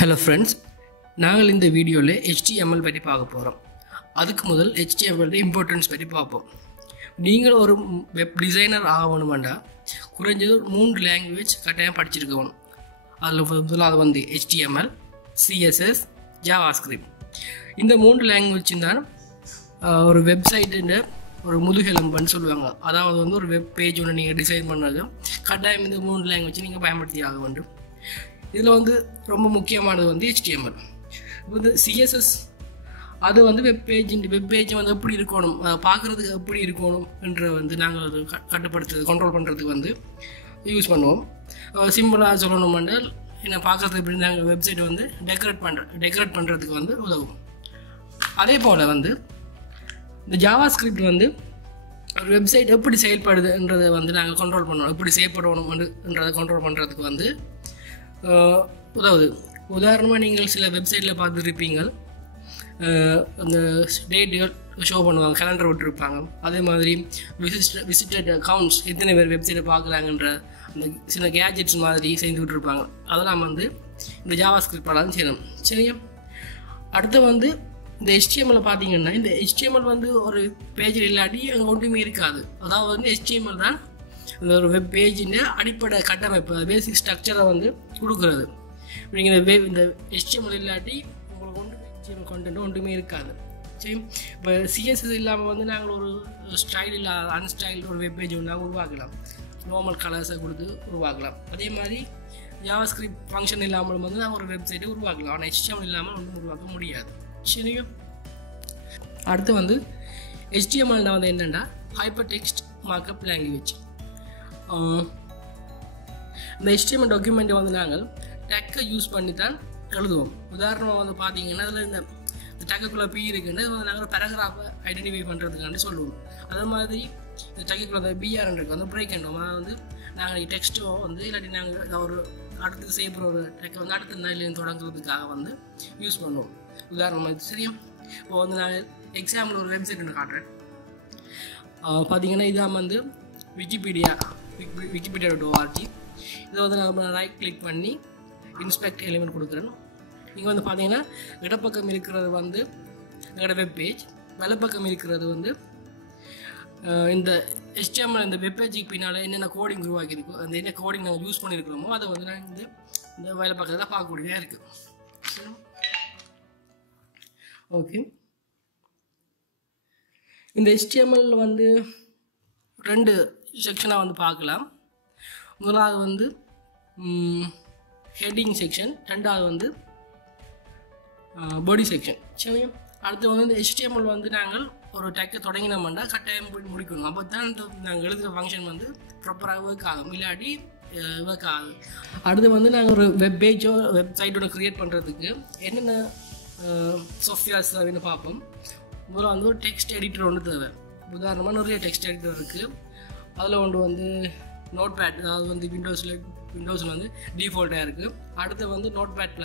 Hello friends, நாங்கள் இந்த வீடியோவில் HTML பற்றி பார்க்க போகிறோம். அதுக்கு முதல் HTML இம்பார்ட்டன்ஸ் பற்றி பார்ப்போம். நீங்கள் ஒரு வெப் டிசைனர் ஆகணுமெண்டா குறைஞ்சது 3 லாங்குவேஜ் கட்டாயம் படிச்சிருக்கணும். அதில் முதலாவது வந்து HTML, CSS, JavaScript. இந்த 3 லாங்குவேஜ் தான் ஒரு வெப்சைட்டுன்ற ஒரு முதுகெலும்புன்னு சொல்லுவாங்க. அதாவது வந்து ஒரு வெப் பேஜ் ஒன்று நீங்கள் டிசைன் பண்ணுறது கட்டாயம் இந்த 3 லாங்குவேஜ் நீங்கள் பயன்படுத்தி ஆக வேண்டும். இதில் வந்து ரொம்ப முக்கியமானது வந்து HTML. வந்து CSS அது வந்து வெப் பேஜ் வந்து எப்படி இருக்கணும், பார்க்குறதுக்கு எப்படி இருக்கணும் என்ற வந்து நாங்கள் அது கண்ட்ரோல் பண்ணுறதுக்கு வந்து யூஸ் பண்ணுவோம். சிம்பிளாக சொல்லணும் என்றால் என்ன பார்க்குறதுக்கு எப்படி நாங்கள் வெப்சைட்டை வந்து டெக்கரேட் பண்ணுறதுக்கு வந்து உதவும். அதே போல் வந்து இந்த JavaScript வந்து ஒரு வெப்சைட் எப்படி செயல்படுதுன்றதை வந்து நாங்கள் கண்ட்ரோல் பண்ணுவோம். எப்படி செயல்படணும்ன்றதை கண்ட்ரோல் பண்ணுறதுக்கு வந்து உதவுது. உதாரணமாக நீங்கள் சில வெப்சைட்டில் பார்த்துருப்பீங்க, அந்த டேட்டுகள் ஷோ பண்ணுவாங்க, கேலண்டர் விட்டுருப்பாங்க. அதே மாதிரி விசிட்டட் அக்கௌண்ட்ஸ் எத்தனை பேர் வெப்சைட்டை பார்க்குறாங்கன்ற அந்த சில கேஜெட்ஸ் மாதிரி செஞ்சு விட்டுருப்பாங்க. அதெல்லாம் வந்து இந்த JavaScript செய்யணும். சரியா? அடுத்து வந்து இந்த HTML பார்த்தீங்கன்னா, இந்த HTML வந்து ஒரு பேஜில் இல்லாட்டி அங்கே ஒன்றுமே இருக்காது. அதாவது வந்து HTML தான் இந்த ஒரு வெப் பேஜின் அடிப்படை கட்டமைப்பு, பேசிக் ஸ்ட்ரக்சரை வந்து கொடுக்குறது. நீங்கள் இந்த HTML இல்லாட்டி உங்களுக்கு ஒன்றுமே HTML கண்டென்ட் ஒன்றுமே இருக்காது. சரி, இப்போ CSS இல்லாமல் வந்து நாங்கள் ஒரு ஸ்டைல் இல்லை அன்ஸ்டைல்டு ஒரு வெப் பேஜ் ஒன்று உருவாக்கலாம். நார்மல் கலர்ஸை கொடுத்து உருவாக்கலாம். அதே மாதிரி JavaScript ஃபங்க்ஷன் இல்லாமல் வந்து நாங்கள் ஒரு வெப்சைட்டை உருவாக்கலாம். ஆனால் HTML இல்லாமல் ஒன்றும் உருவாக்க முடியாது. சரியா? அடுத்து வந்து HTML வந்து என்னென்னா ஹைப்பர் டெக்ஸ்ட் மார்க்அப் லாங்குவேஜ். இந்த HTML டாக்குமெண்ட்டை வந்து நாங்கள் டேக்கை யூஸ் பண்ணி தான் எழுதுவோம். உதாரணமாக வந்து பார்த்தீங்கன்னா அதில் இந்த டேக்குக்குள்ளே பி இருக்குன்னு நாங்கள் பேராகிராஃபை ஐடென்டிஃபை பண்ணுறதுக்காண்டி சொல்லுவோம். அதே மாதிரி இந்த டேக்குக்குள்ளே அந்த பிஆர் இருக்குது வந்து பிரேக் பண்ணுவோம். அதாவது வந்து நாங்கள் டெக்ஸ்ட்டோ வந்து இல்லாட்டி நாங்கள் ஒரு அடுத்து செய்யப்படுற ஒரு டேக்கை வந்து அடுத்த நாள்லேருந்து தொடங்குறதுக்காக வந்து யூஸ் பண்ணுவோம். உதாரணமாக சரியா? இப்போ வந்து நான் எக்ஸாம்பிள் ஒரு வெப்சைட் ஒன்று காட்டுறேன். பார்த்தீங்கன்னா இதான் வந்து wikipedia.org. இதை வந்து நம்ம ரைட் கிளிக் பண்ணி இன்ஸ்பெக்ட் எலிமெண்ட் கொடுக்குறேன். நீங்கள் வந்து பார்த்தீங்கன்னா இடப்பக்கம் இருக்கிறது வந்து எங்களோட வெப் பேஜ், வலப்பக்கம் இருக்கிறது வந்து இந்த HTML இந்த வெப் பேஜுக்கு பின்னால் என்னென்ன கோடிங் உருவாக்கியிருக்கோம், அந்த என்ன கோடிங் நாங்கள் யூஸ் பண்ணியிருக்கிறோமோ அதை வந்து நான் இந்த வலப்பக்கத்தில் தான் பார்க்கக்கூடியதாக இருக்குது. ஓகே, இந்த HTML வந்து 2 செக்ஷனாக வந்து பார்க்கலாம். முதலாவது வந்து ஹெட்டிங் செக்ஷன், ரெண்டாவது வந்து பாடி செக்ஷன். சரியா? அடுத்து வந்து இந்த HTML வந்து நாங்கள் ஒரு டேக்கை தொடங்கினோம்னா கட்டாயம் முடிக்கணும். அப்போ தான் நாங்கள் எழுதுகிற ஃபங்க்ஷன் வந்து ப்ராப்பராக ஒர்க் ஆகும், இல்லாட்டி ஒர்க் ஆகும். அடுத்து வந்து நாங்கள் ஒரு வெப் பேஜோ வெப்சைட்டோட க்ரியேட் பண்ணுறதுக்கு என்னென்ன சாஃப்ட்வேர்ஸ் தேவைன்னு பார்ப்போம். முதல்ல வந்து ஒரு டெக்ஸ்ட் எடிட்டர் ஒன்று தேவை. உதாரணமாக நிறைய டெக்ஸ்ட் எடிட்டர் இருக்குது. அதில் ஒன்று வந்து நோட்பேட், அதாவது வந்து விண்டோஸில் வந்து டிஃபால்ட்டாக இருக்குது. அடுத்து வந்து நோட்பேட் ++,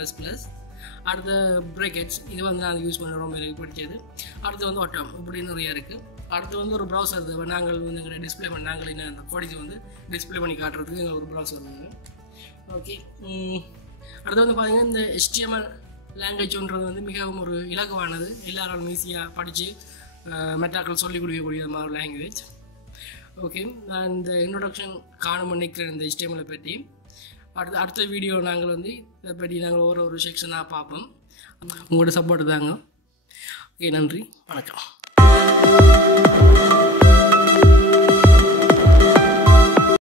அடுத்து ப்ரேக்கெட்ஸ், இது வந்து நாங்கள் யூஸ் பண்ணுறோம், எனக்கு பிடிச்சது. அடுத்து வந்து ஒட்டம், இப்படி நிறையா இருக்குது. அடுத்து வந்து ஒரு ப்ரௌசர் தேவை. நாங்கள் வந்து எங்களை டிஸ்பிளே பண்ணி நாங்கள் என்ன அந்த கோடிக்கு வந்து டிஸ்பிளே பண்ணி காட்டுறதுக்கு எங்களுக்கு ஒரு ப்ரௌசர் வேணும். ஓகே, அடுத்து வந்து பார்த்திங்கன்னா இந்த HTML லாங்குவேஜ்ன்றது வந்து மிகவும் ஒரு இலகுவானது, எல்லாரும் ஈஸியாக படித்து மெட்டாக்கள் சொல்லிக் கொடுக்கக்கூடிய மாதிரி லாங்குவேஜ். ஓகே, நான் இந்த இன்ட்ரொடக்ஷன் காணும் நினைக்கிறேன் இந்த HTML பற்றி. அடுத்த வீடியோ நாங்கள் வந்து இதை பற்றி நாங்கள் ஒரு செக்ஷனாக பார்ப்போம். உங்களோட சப்போர்ட் தாங்க. ஓகே, நன்றி, வணக்கம்.